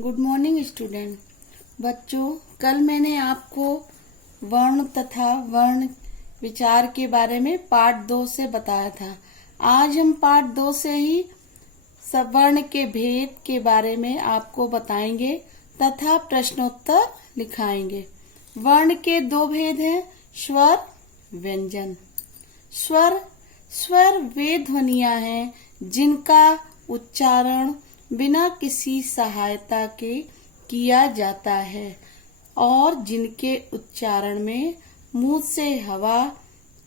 Good morning student. बच्चों, कल मैंने आपको वर्ण तथा वर्ण विचार के बारे में पार्ट 2 से बताया था। आज हम पार्ट 2 से ही सवर्ण के भेद के बारे में आपको बताएंगे तथा प्रश्नोत्तर लिखाएंगे। वर्ण के 2 भेद हैं, स्वर, व्यंजन। स्वर वे ध्वनियां हैं जिनका उच्चारण बिना किसी सहायता के किया जाता है और जिनके उच्चारण में मुंह से हवा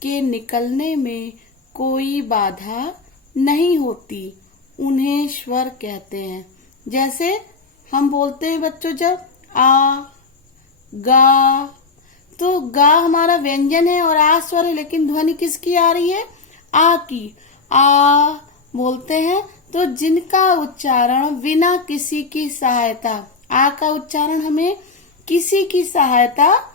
के निकलने में कोई बाधा नहीं होती, उन्हें स्वर कहते हैं। जैसे हम बोलते हैं बच्चों, जब आ, गा, तो गा हमारा व्यंजन है और आ स्वर है, लेकिन ध्वनि किसकी आ रही है? आ की। आ बोलते हैं तो जिनका उच्चारण बिना किसी की सहायता, आ का उच्चारण हमें किसी की सहायता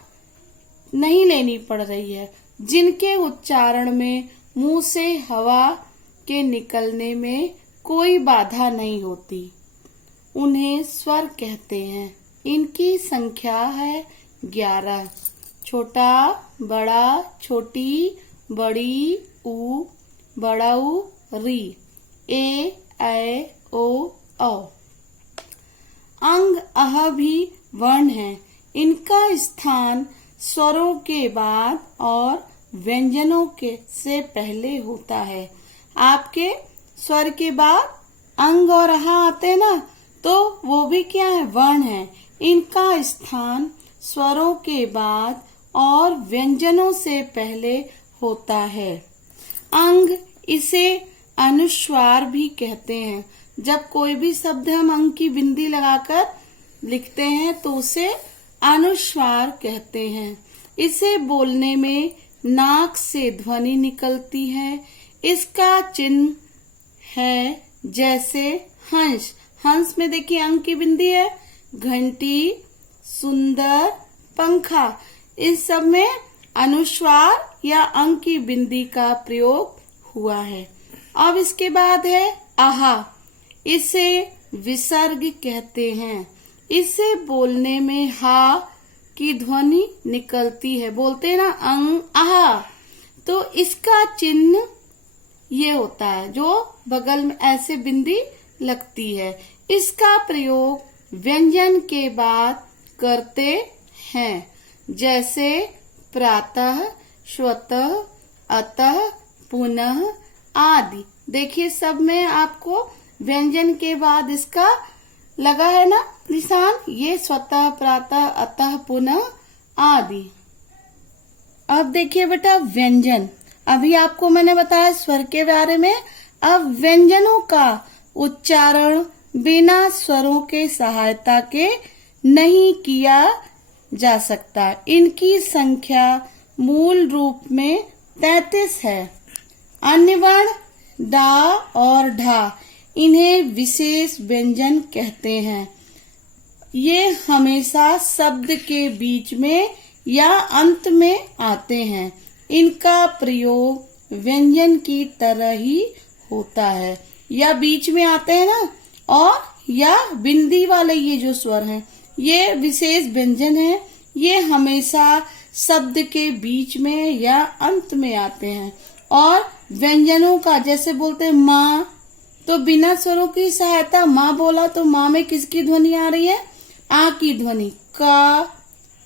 नहीं लेनी पड़ रही है, जिनके उच्चारण में मुंह से हवा के निकलने में कोई बाधा नहीं होती, उन्हें स्वर कहते हैं। इनकी संख्या है 11। छोटा, बड़ा, छोटी, बड़ी, ऊ, बड़ा ऊ, री, ए, ऐ, ओ, औ। अंग, अह भी वर्ण है। इनका स्थान स्वरों के बाद और व्यंजनों के से पहले होता है। आपके स्वर के बाद अंग और अह आते हैं ना, तो वो भी क्या है? वर्ण है। इनका स्थान स्वरों के बाद और व्यंजनों से पहले होता है। अंग, इसे अनुस्वार भी कहते हैं। जब कोई भी शब्द हम अंग की बिंदी लगाकर लिखते हैं तो उसे अनुस्वार कहते हैं। इसे बोलने में नाक से ध्वनि निकलती है। इसका चिन्ह है जैसे हंस। हंस में देखिए अंग की बिंदी है। घंटी, सुंदर, पंखा, इस सब में अनुस्वार या अंग की बिंदी का प्रयोग हुआ है। अब इसके बाद है आहा। इसे विसर्ग कहते हैं। इसे बोलने में हा की ध्वनि निकलती है। बोलते हैं ना अंग आहा, तो इसका चिन्ह ये होता है जो बगल में ऐसे बिंदी लगती है। इसका प्रयोग व्यंजन के बाद करते हैं, जैसे प्रातः, स्वतः, अतः, पुनः आदि। देखिए सब में आपको व्यंजन के बाद इसका लगा है ना निशान, ये स्वतः, प्रातः, अतः, पुनः आदि। अब देखिए बेटा व्यंजन। अभी आपको मैंने बताया स्वर के बारे में। अब व्यंजनों का उच्चारण बिना स्वरों के सहायता के नहीं किया जा सकता। इनकी संख्या मूल रूप में 33 है। अन्य वर्ण डा और ढा, इन्हें विशेष व्यंजन कहते हैं। ये हमेशा शब्द के बीच में या अंत में आते हैं। इनका प्रयोग व्यंजन की तरह ही होता है। या बीच में आते हैं ना, और या बिंदी वाले ये जो स्वर हैं, ये विशेष व्यंजन है। ये हमेशा शब्द के बीच में या अंत में आते हैं। और व्यंजनों का जैसे बोलते हैं माँ, तो बिना स्वरों की सहायता माँ बोला तो माँ में किसकी ध्वनि आ रही है? आ की ध्वनि। का,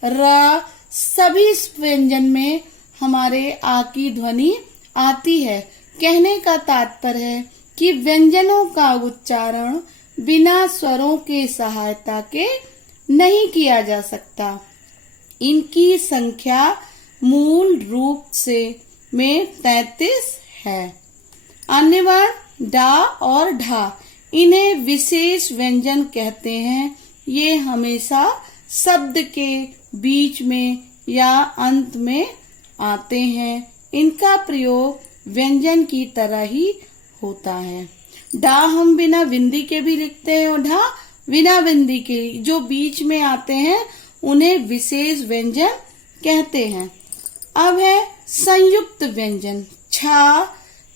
र, सभी व्यंजन में हमारे आ की ध्वनि आती है। कहने का तात्पर्य है कि व्यंजनों का उच्चारण बिना स्वरों के सहायता के नहीं किया जा सकता। इनकी संख्या मूल रूप से में 33 है। अन्य वर्ण डा और ढा, इन्हें विशेष व्यंजन कहते हैं। ये हमेशा शब्द के बीच में या अंत में आते हैं। इनका प्रयोग व्यंजन की तरह ही होता है। डा हम बिना बिंदी के भी लिखते हैं और ढा बिना बिंदी के। जो बीच में आते हैं उन्हें विशेष व्यंजन कहते हैं। अब है संयुक्त व्यंजन। छा,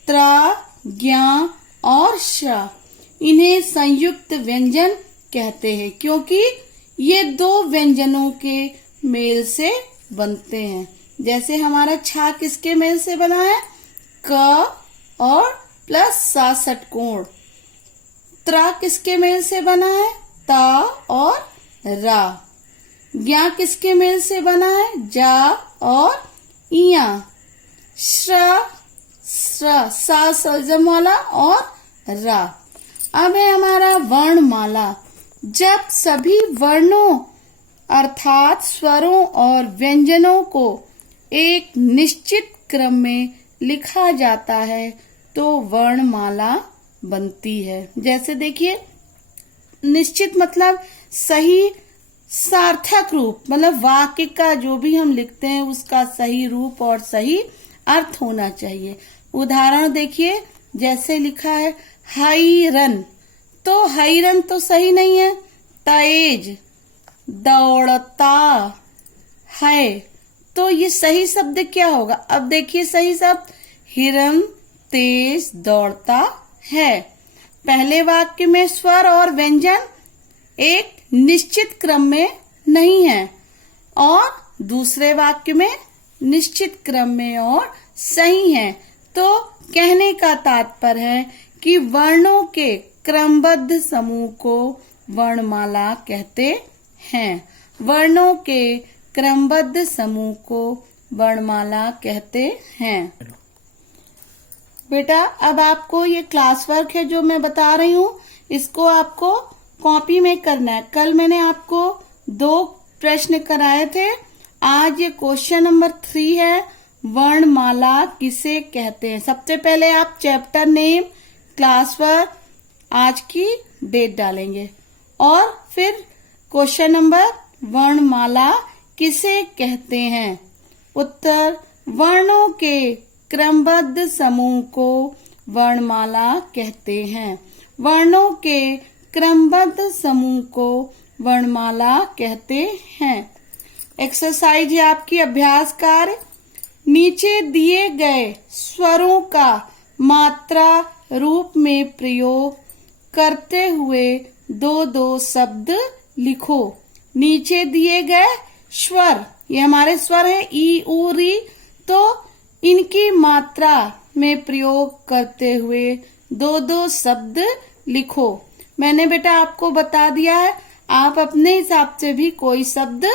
त्रा, ज्ञा और श, इन्हें संयुक्त व्यंजन कहते हैं, क्योंकि ये दो व्यंजनों के मेल से बनते हैं। जैसे हमारा छा किसके मेल से बना है? क और प्लस सा षटकोण। त्रा किसके मेल से बना है? ता और रा। ज्ञा किसके मेल से बना है? जा और इया। श्र श्र सा सजम वाला और रा। अब है हमारा वर्णमाला। जब सभी वर्णों अर्थात स्वरों और व्यंजनों को एक निश्चित क्रम में लिखा जाता है तो वर्णमाला बनती है। जैसे देखिए, निश्चित मतलब सही सार्थक रूप, मतलब वाक्य का जो भी हम लिखते हैं उसका सही रूप और सही अर्थ होना चाहिए। उदाहरण देखिए, जैसे लिखा है हाइरन, तो हाइरन तो सही नहीं है। तेज, दौड़ता है, तो ये सही शब्द क्या होगा? अब देखिए सही शब्द, हिरन तेज दौड़ता है। पहले वाक्य में स्वर और व्यंजन एक निश्चित क्रम में नहीं है और दूसरे वाक्य में निश्चित क्रम में और सही है। तो कहने का तात्पर्य है कि वर्णों के क्रमबद्ध समूह को वर्णमाला कहते हैं। वर्णों के क्रमबद्ध समूह को वर्णमाला कहते हैं। बेटा, अब आपको ये क्लास वर्क है जो मैं बता रही हूँ, इसको आपको कॉपी में करना है। कल मैंने आपको 2 प्रश्न कराए थे, आज ये क्वेश्चन नंबर 3 है, वर्णमाला किसे कहते हैं। सबसे पहले आप चैप्टर नेम, क्लास वर्क, आज की डेट डालेंगे और फिर क्वेश्चन नंबर, वर्णमाला किसे कहते हैं। उत्तर, वर्णों के क्रमबद्ध समूह को वर्णमाला कहते हैं। वर्णों के क्रमबद्ध समूह को वर्णमाला कहते हैं। एक्सरसाइज है आपकी, अभ्यास कार्य। नीचे दिए गए स्वरों का मात्रा रूप में प्रयोग करते हुए 2-2 शब्द लिखो। नीचे दिए गए स्वर, ये हमारे स्वर है ई उ री, तो इनकी मात्रा में प्रयोग करते हुए 2-2 शब्द लिखो। मैंने बेटा आपको बता दिया है, आप अपने हिसाब से भी कोई शब्द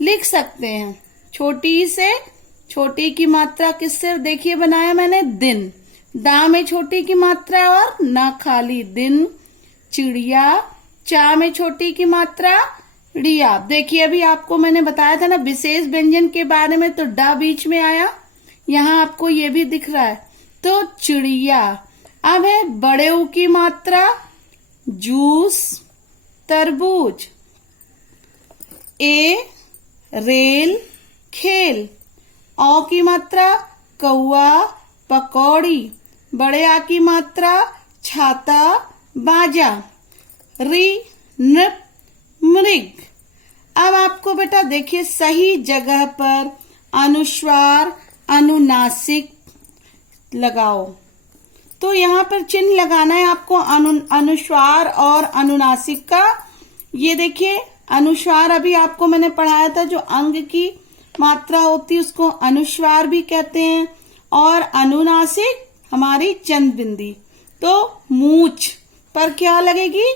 लिख सकते हैं। छोटी से छोटी की मात्रा किससे देखिए बनाया मैंने? दिन। दा में छोटी की मात्रा और ना खाली दिन। चिड़िया। चा में छोटी की मात्रा रिया। देखिए अभी आपको मैंने बताया था ना विशेष व्यंजन के बारे में, तो डा बीच में आया, यहाँ आपको ये भी दिख रहा है, तो चिड़िया। अब है बड़े ऊ की मात्रा, जूस, तरबूज। ए रेल, खेल। औ की मात्रा कौआ, पकौड़ी। बड़े आ की मात्रा छाता, बाजा। री नृप, मृग। अब आपको बेटा देखिए सही जगह पर अनुस्वार अनुनासिक लगाओ, तो यहाँ पर चिन्ह लगाना है आपको अनुस्वार और अनुनासिक का। ये देखिए अनुस्वार अभी आपको मैंने पढ़ाया था, जो अंग की मात्रा होती है उसको अनुस्वार भी कहते हैं, और अनुनासिक हमारी चंद बिंदी। तो मूछ पर क्या लगेगी?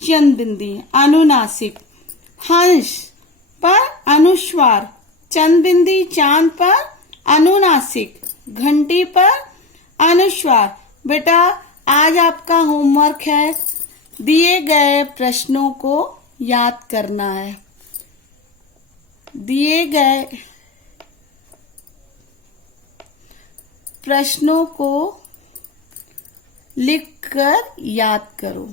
चंद बिंदी, अनुनासिक। हंस पर अनुस्वार, चंद बिंदी चांद पर अनुनासिक, घंटी पर अनुस्वार। बेटा आज आपका होमवर्क है, दिए गए प्रश्नों को याद करना है। दिए गए प्रश्नों को लिखकर याद करो।